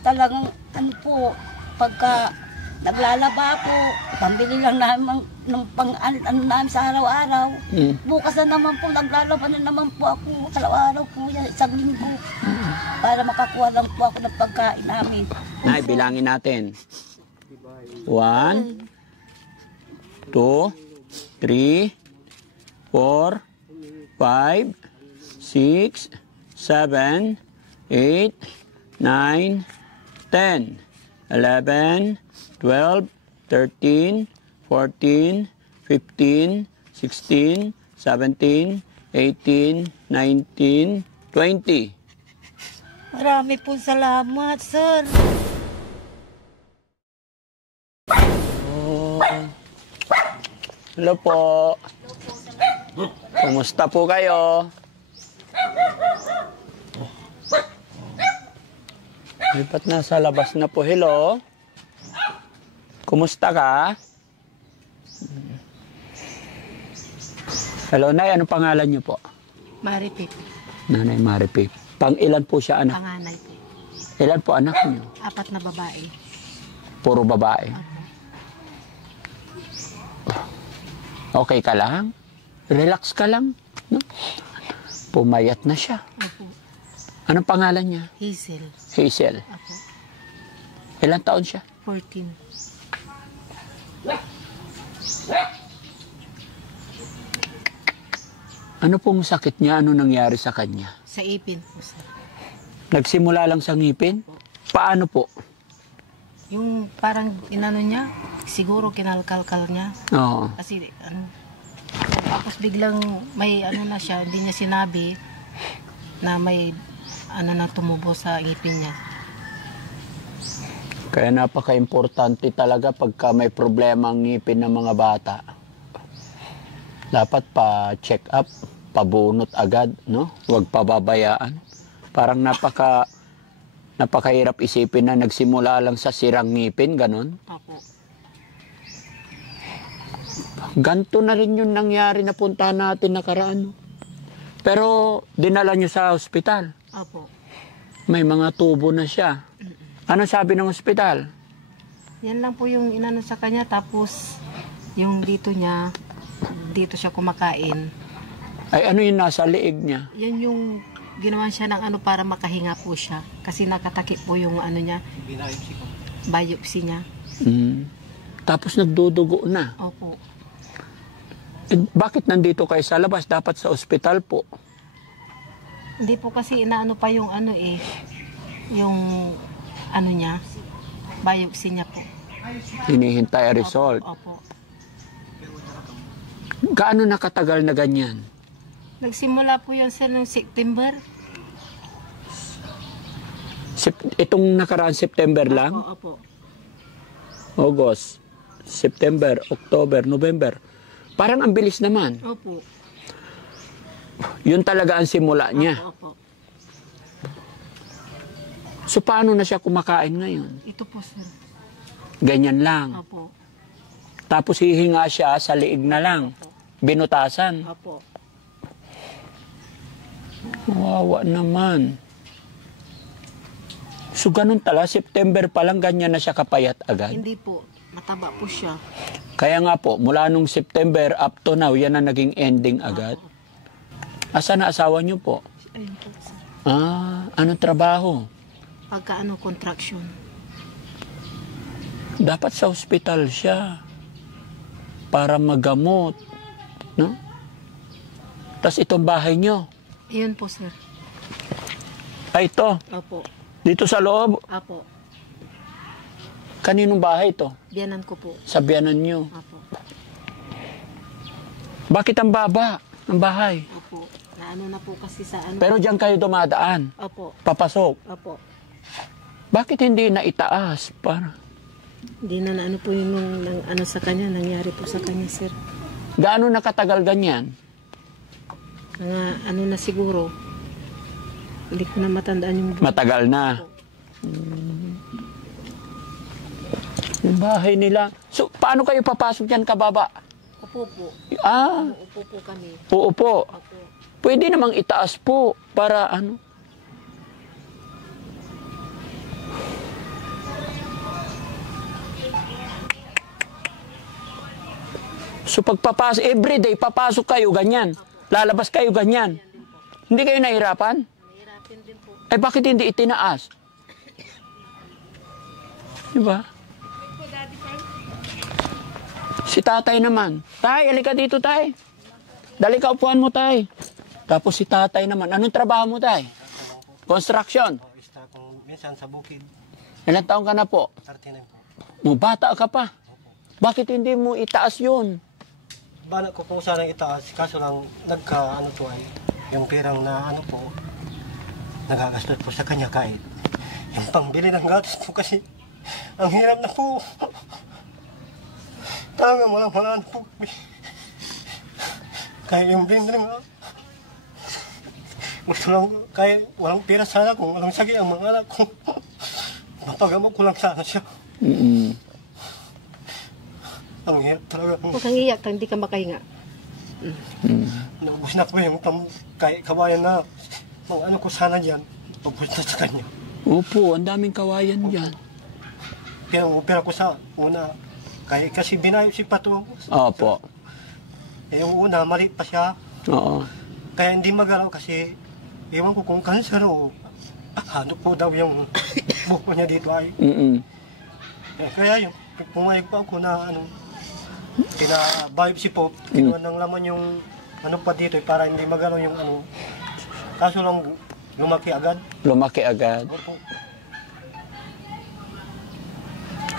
talagang ano po, pagka naglalaba po, pambili lang namin ng ano namin sa araw-araw. Bukas na naman po, naglalaba na naman po ako araw-araw po yan, isang linggo. Para makakuha lang po ako ng pagkain namin. Nay, bilangin natin. 1, 2, 3, 4, 5, 6, 7, 8, 9, 10, 11, 12, 13, 14, 15, 16, 17, 18, 19, 20. Marami po salamat, sir. Oh. Hello po. Kumusta po kayo? Ba't nasa labas na po? Hello? Kumusta ka? Hello, Nay. Anong pangalan niyo po? Maripip. Nanay Maripip. Pang ilan po siya anak? Panganay po. Ilan po anak niyo? 4 na babae. Puro babae. Okay ka lang? Relax ka lang? No? Pumayat na siya. Opo. Anong pangalan niya? Hazel. Hazel. Opo. Ilang taon siya? 14. Ano pong sakit niya? Ano nangyari sa kanya? Sa ipin po, sir. Nagsimula lang sa ngipin? Paano po? Yung parang inano niya, siguro kinalkalkal niya. Oo. Kasi ano, tapos biglang may ano na siya, hindi niya sinabi na may ano na tumubo sa ngipin niya. Kaya napaka-importante talaga pagka may problema ang ngipin ng mga bata. Dapat pa-check up, pabunot agad, no? Huwag pababayaan. Parang napakahirap isipin na nagsimula lang sa sirang ngipin, ganun. Opo. Ganto na rin yung nangyari na puntahan natin nakaraan. Pero dinala nyo sa ospital. Opo. May mga tubo na siya. Ano sabi ng ospital? Yan lang po yung inano sa kanya, tapos yung dito niya, dito siya kumakain. Ay, ano yung nasa liig niya? Yan yung ginawan siya ng ano para makahinga po siya. Kasi nakatakip po yung ano niya, biopsy niya. Tapos nagdudugo na. Opo. Bakit nandito kayo sa labas? Dapat sa ospital po. Hindi po kasi inaano pa yung ano yung ano niya, biopsy niya po. Hinihintay result. Opo. Gaano nakatagal na ganyan? Nagsimula po yun sa noong September. Itong nakaraan September lang? Opo. August, September, October, November. Parang ang bilis naman. Opo. Yun talaga ang simula niya. Opo. So paano na siya kumakain ngayon? Ito po, sir. Ganyan lang. Opo. Tapos hihinga siya sa liig na lang. Binutasan. Opo. Wawa naman. So ganun tala, September pa lang ganyan na siya kapayat agad? Hindi po. Mataba po siya. Kaya nga po, mula nung September up to now, yan na naging ending agad. Asan na asawa niyo po? Ayun po, sir. Anong trabaho? Pagka ano, contraction. Dapat sa ospital siya para magamot, no? Tapos itong bahay niyo. Ayun po, sir. Ay, ito. Opo. Dito sa loob. Opo. Kaninong bahay ito? Biyanan ko po. Sa biyanan niyo. Opo. Bakit ang baba ng bahay? Opo. Naano na po kasi sa ano. Pero diyan kayo dumadaan. Opo. Papasok. Opo. Bakit hindi na itaas? Para Hindi na ano po yung nang, ano sa kanya, nangyari po sa kanya, sir. gaano nakatagal ganyan? Mga ano na siguro. Hindi ko na matandaan yung Matagal na. Yung bahay nila. So, paano kayo papasok yan kababa? Upo po. Upo po kami. Uupo. Opo. Pwede namang itaas po para ano. So pagpapasok, everyday, papasok kayo, ganyan. Lalabas kayo, ganyan. Hindi kayo nahirapan? Nahirapan din po. Ay bakit hindi itinaas? Diba? Si tatay naman. Tay, alika dito, tay. Dali ka, upuan mo, tay. Tapos si tatay naman. Anong trabaho mo, tay? Construction.Ista kung minsan sa bukid, Ilang taon ka na po? 39 po. Mo bata ka pa. Bakit hindi mo itaas yun? Bala ko kung saan itaas, kaso lang ano to ay, yung pirang na ano po, nagagastos po sa kanya kahit yung pangbili ng gatos po kasi ang hirap na po. Talagang wala na po kami. Kaya yung blender nga, gusto lang, kaya walang pira sana kung walang sagi ang mga anak ko. Mapagamot ko lang sana siya. Ang hirap talaga. Huwag kang iyak, hindi ka makahinga. Naubos na po yung kawayan na ang ano ko sana dyan, ubos na sa kanya. Opo, ang daming kawayan dyan. Pinang-upira ko sa una, kasi binayos si Pato. Opo. Eh, yung una, mali pa siya. Oo. Kaya hindi magalaw kasi, ewan ko kung cancer o ano po daw yung buko niya dito ay. Kaya yung pumayag pa ako na ano, pina-biopsy po, kinuha ng laman yung ano pa dito para hindi magalaw yung ano. Kaso lang lumaki agad. Lumaki agad. Opo.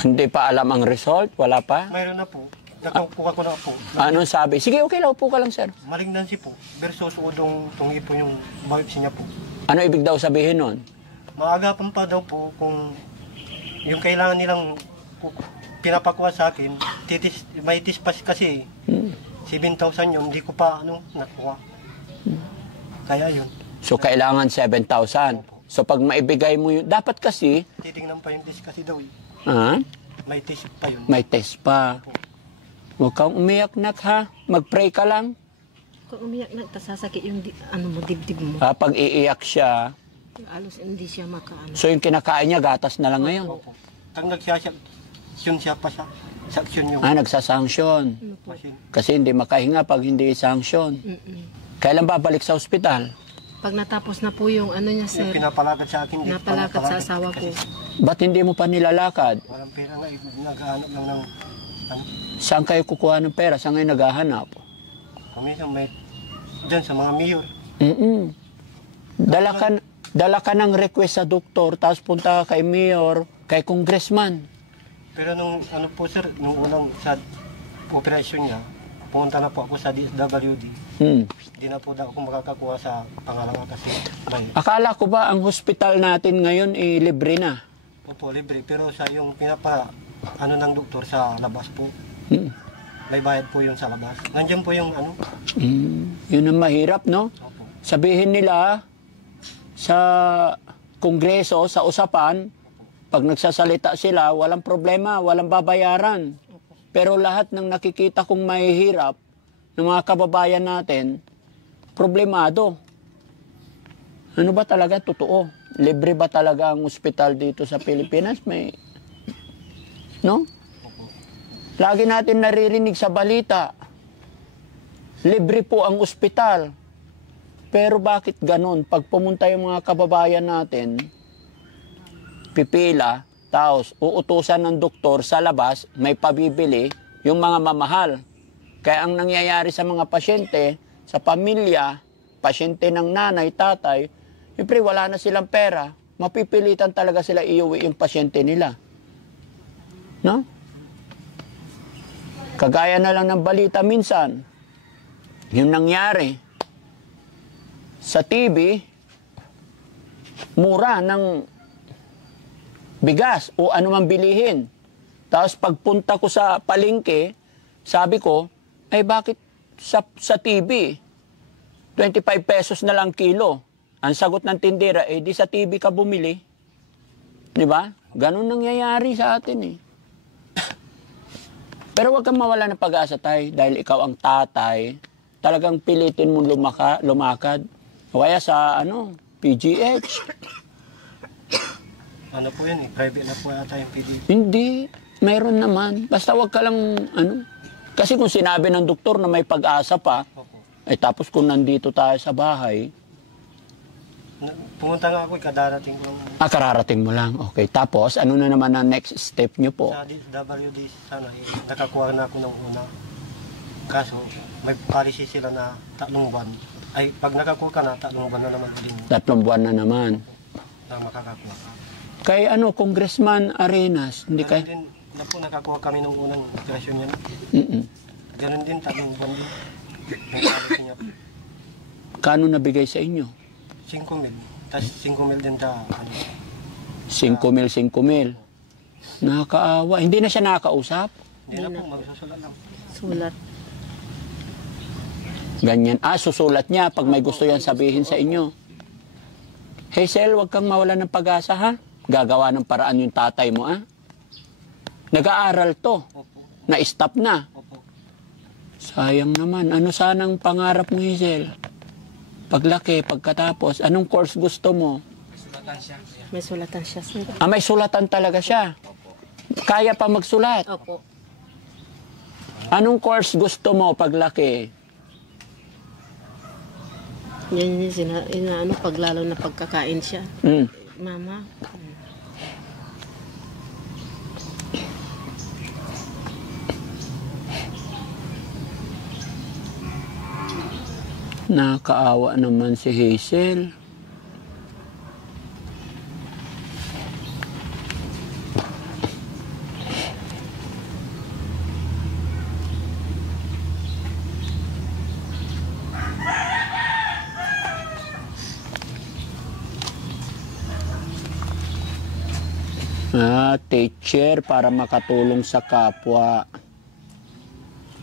Hindi pa alam ang result? Wala pa? Mayroon na po. Nakukuha ko na po. Anong sabi? Sige, okay lang. Upo ka lang, sir. Malignancy po versus udong tungi po yung biopsy niya po. Ano ibig daw sabihin nun? Maagapan pa daw po kung yung kailangan nilang pinapakuha sa akin, may tispas kasi 7,000 yun, hindi ko pa nakuha. Kaya yun. So, kailangan 7,000. So, pag maibigay mo yun, dapat kasi, Titingnan pa yung test kasi daw. May test pa yun. may test pa. Huwag kang umiyak, nak, ha? Mag-pray ka lang. Kung umiyak na, sasakit yung dibdib mo. Pag iiyak siya, Alos hindi siya makaano. so yung kinakain niya, gatas na lang ngayon. Opo. Pag nagsasyaksyon siya pa siya. Saksyon yung Nagsasanksyon. machine. Kasi hindi makahinga pag hindi sanksyon. Kailan babalik sa ospital? Pag natapos na po yung ano niya, Yung sir, pinapalakad sa akin. di napalakad sa pinapalakad asawa ko. kasi Ba't hindi mo pa nilalakad? walang pera nga, nag-ano lang ng ano. Saan kayo kukuha ng pera? Saan kayo naghahanap? Kuminsan may dyan sa mga mayor. Dala ka ng request sa doktor, tapos punta ka kay mayor, kay congressman. Pero nung ano po sir, nung unang sa operasyon niya, pumunta na po ako sa DSWD. Hindi na po ako makakakuha sa pangalawa kasi may Akala ko ba ang hospital natin ngayon libre na? opo, libre. Pero sa yung ano ng doktor sa labas po, may bayad po yun sa labas. Nandiyan po yung ano. Yun ang mahirap, no? Opo. Sabihin nila sa kongreso, sa usapan, pag nagsasalita sila, walang problema, walang babayaran. Pero lahat ng nakikita kong mahihirap ng mga kababayan natin, problemado. Ano ba talaga totoo? Libre ba talaga ang ospital dito sa Pilipinas? No? Lagi natin naririnig sa balita, libre po ang ospital. Pero bakit ganun? Pag pumunta yung mga kababayan natin, pipila, tapos uutusan ng doktor sa labas, may pabibili yung mga mamahal. Kaya ang nangyayari sa mga pasyente, sa pamilya, pasyente ng nanay, tatay, siyempre wala na silang pera, mapipilitan talaga sila iuwi yung pasyente nila. No? Kagaya na lang ng balita minsan, yung nangyari sa TV, mura ng bigas o anumang bilihin. Tapos pagpunta ko sa palengke, sabi ko, ay bakit sa TV, 25 pesos na lang kilo. Ang sagot ng tindera, di sa TV ka bumili. Di ba? Ganun nangyayari sa atin Pero wag kang mawala ng pag-asa, tay, dahil ikaw ang tatay, talagang pilitin mong lumakad. O kaya sa PGH. Ano po yun private na po yata yung PD. Hindi, mayroon naman. Basta wag ka lang, Kasi kung sinabi ng doktor na may pag-asa pa, Opo. tapos kung nandito tayo sa bahay, Pumunta nga ako, kadarating ko lang kararating mo lang. Okay, tapos ano na naman ang next step nyo po? sa WD sana. Nakakuha na ako ng una. Kaso, may policy sila na 3 buwan. Ay, pag nakakuha ka na, 3 buwan na naman din 3 buwan na naman. na makakakuha ka. Kay Congressman Arenas, hindi Ganun kay... din, na po nakakuha kami ng unang operasyon niya. Mm-mm. Ganun din, 3 buwan din. Yung policy niya. Kano nabigay sa inyo? 5,000. Tapos 5,000 din sa ano. 5,000. Nakakaawa. Hindi na siya nakakausap? Hindi na po, magsusulat lang. Sulat. Ganyan. Susulat niya pag may gusto yan sabihin sa inyo. Hazel, huwag kang mawala ng pag-asa, ha? Gagawa ng paraan yung tatay mo, ha? Nag-aaral to. Opo. Na-stop na. Opo. Sayang naman. Ano sanang pangarap mo, Hazel? Paglaki, pagkatapos, anong course gusto mo? May sulatan siya, sir. May sulatan talaga siya. Kaya pa magsulat. Opo. Anong course gusto mo paglaki? Yan yung pag lalo na pagkakain siya. Mama. Nakakaawa naman si Hazel. Teacher para makatulong sa kapwa.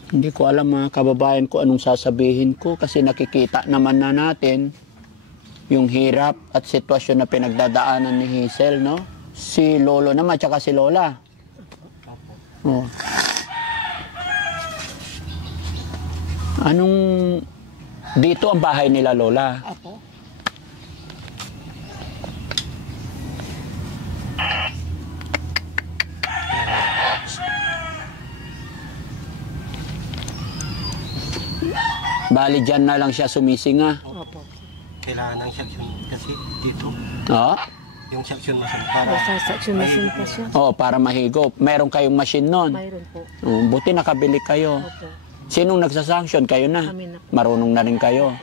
Hindi ko alam mga kababayan ko anong sasabihin ko kasi nakikita naman na natin yung hirap at sitwasyon na pinagdadaanan ni Hazel, no? Si Lolo naman, tsaka si Lola. Oh. Anong... Dito ang bahay nila, Lola? Opo. Bali, dyan na lang siya sumisinga. Opo. Kailangan ng section kasi dito. Oh? Yung section machine para Sa section machine pa siya. Oh, para mahigop. Meron kayong machine nun. Mayroon po. Oh, buti nakabili kayo. Opo. Sinong nagsasanction? Kayo na? Kami na po. Marunong na rin kayo.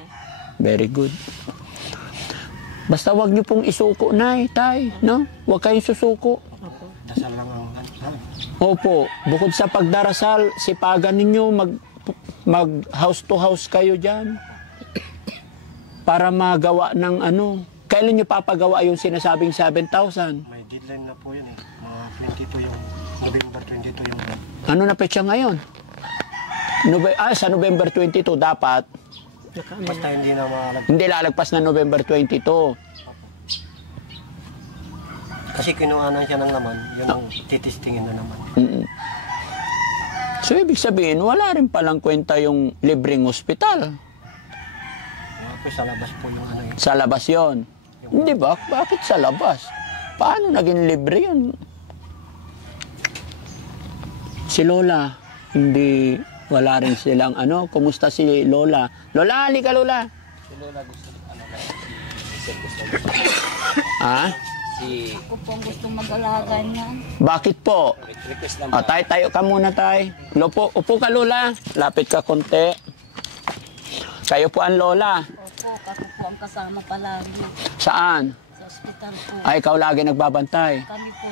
Very good. Basta wag niyo pong isuko, Nay, Tay, no? Wag kayong susuko. Opo. dasal lang ang Opo, bukod sa pagdarasal, sipagan ninyo mag house to house kayo diyan. Para magawa ng ano. Kailan niyo papagawa yung sinasabing 7,000? may deadline na po yun eh. Mga 22 yung November 22 yung Ano na petsa ngayon? Sa November 22 dapat basta hindi na maalag. hindi lalagpas na November 22. Kasi kinuhanan siya ng laman, yun ang titistingin na naman. Mm-mm. So, ibig sabihin, wala rin palang kwenta yung libreng ospital. Ako sa labas po yung ano yun. Sa labas yon. Hindi ba? Bakit sa labas? Paano naging libre yun? Si Lola, hindi, wala rin silang ano. Kumusta si Lola? Lola, halika Lola. Si Lola gusto, ano lang, Ha? si Ako po ang gusto mag-alaga niyan. Bakit po? request lang Tayo ka muna, tay. Upo ka, Lola. Lapit ka konti. Kayo po ang Lola. Opo, ako po ang kasama palagi Saan? sa ospital po. Ay, ikaw lagi nagbabantay. Kami po,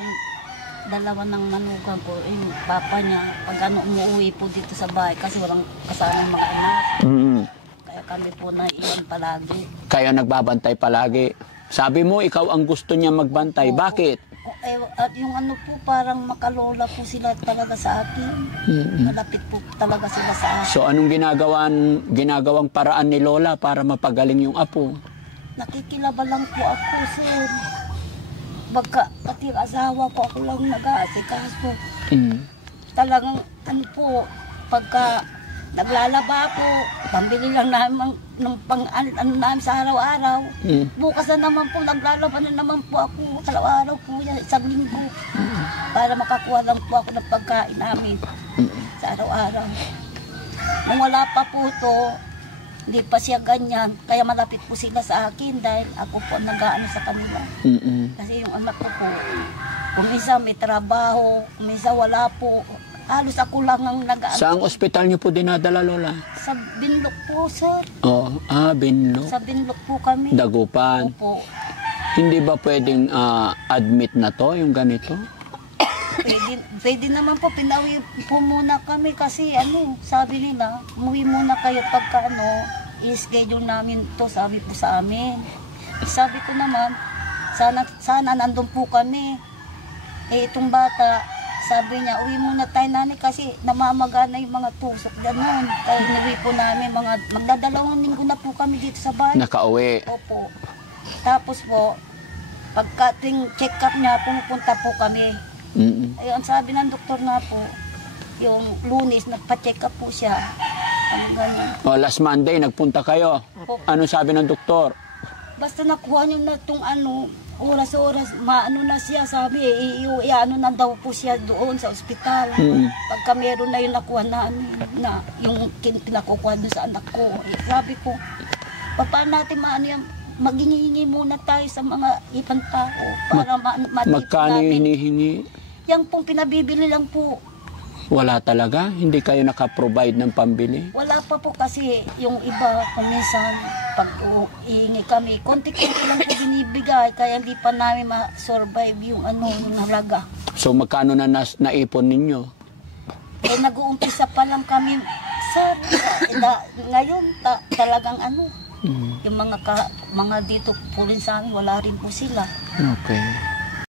dalawa ng manugang ko, yung papa niya, pag umuwi po dito sa bahay kasi walang kasamang mga anak. Mm. Kaya kami po naiwan palagi. Kayo nagbabantay palagi. Sabi mo, ikaw ang gusto niya magbantay. Bakit? At yung ano po, parang makalola po sila talaga sa akin. Malapit po talaga sila sa akin. So, anong ginagawang paraan ni Lola para mapagaling yung apo? Nakikilaba lang po ako, sir. Pagka pati yung asawa ko, ako lang nag-aasikaso. Mm. Talagang, ano po, pagka naglalaba ako, pambili lang namin ng ano namin sa araw-araw. Mm. Bukas na naman po, naglalaba na naman po ako araw-araw po yan, isang linggo. Para makakuha lang po ako ng pagkain namin sa araw-araw. nung wala pa po to, hindi pa siya ganyan. Kaya malapit po sila sa akin dahil ako po nag-aano sa kanila. Kasi yung anak ko po, kung minsan may trabaho, kung minsan wala po. Halos ako lang ang nag-aano. Saang ospital niyo po dinadala, Lola? Sa Binlok po, sir. Oh, Binlok. Sa Binlok po kami. Dagupan. Opo. Hindi ba pwedeng admit na to, yung ganito? Pwede naman po, pinawi po muna kami kasi sabi nila, umuwi muna kayo pagka i-schedule namin to, sabi po sa amin. Sabi ko naman, sana nandun po kami. Itong bata, sabi niya, uwi muna tayo nanay kasi namamagana yung mga tusok gano'n. Kaya inuwi po namin, magdadalawang linggo na po kami dito sa bahay. Nakauwi. Opo. Tapos po, pagka-ting check-up niya, pumupunta po kami. Ayun, sabi ng doktor nga po, yung Lunes, nagpa-check up po siya. Ganyan. Last Monday, nagpunta kayo. Ano sabi ng doktor? Basta nakuha niyo na itong oras-oras, na siya, sabi, na daw po siya doon sa ospital. Pagka meron na yung nakuha na yung pinakukuha doon sa anak ko. Sabi ko, paano natin yan? Maghingi muna tayo sa mga ibang tao para magkano yung hinihingi? Yang pong pinabibili lang po. Wala talaga? Hindi kayo nakaprovide ng pambili? Wala pa po kasi yung iba kung minsan pag ihingi kami, konti-konti lang po binibigay kaya hindi pa namin ma-survive yung yung halaga. So magkano na naipon ninyo? Nag-uumpisa pa lang kami, sir, ngayon talagang yung mga dito po rin sa amin, wala rin po sila. Okay.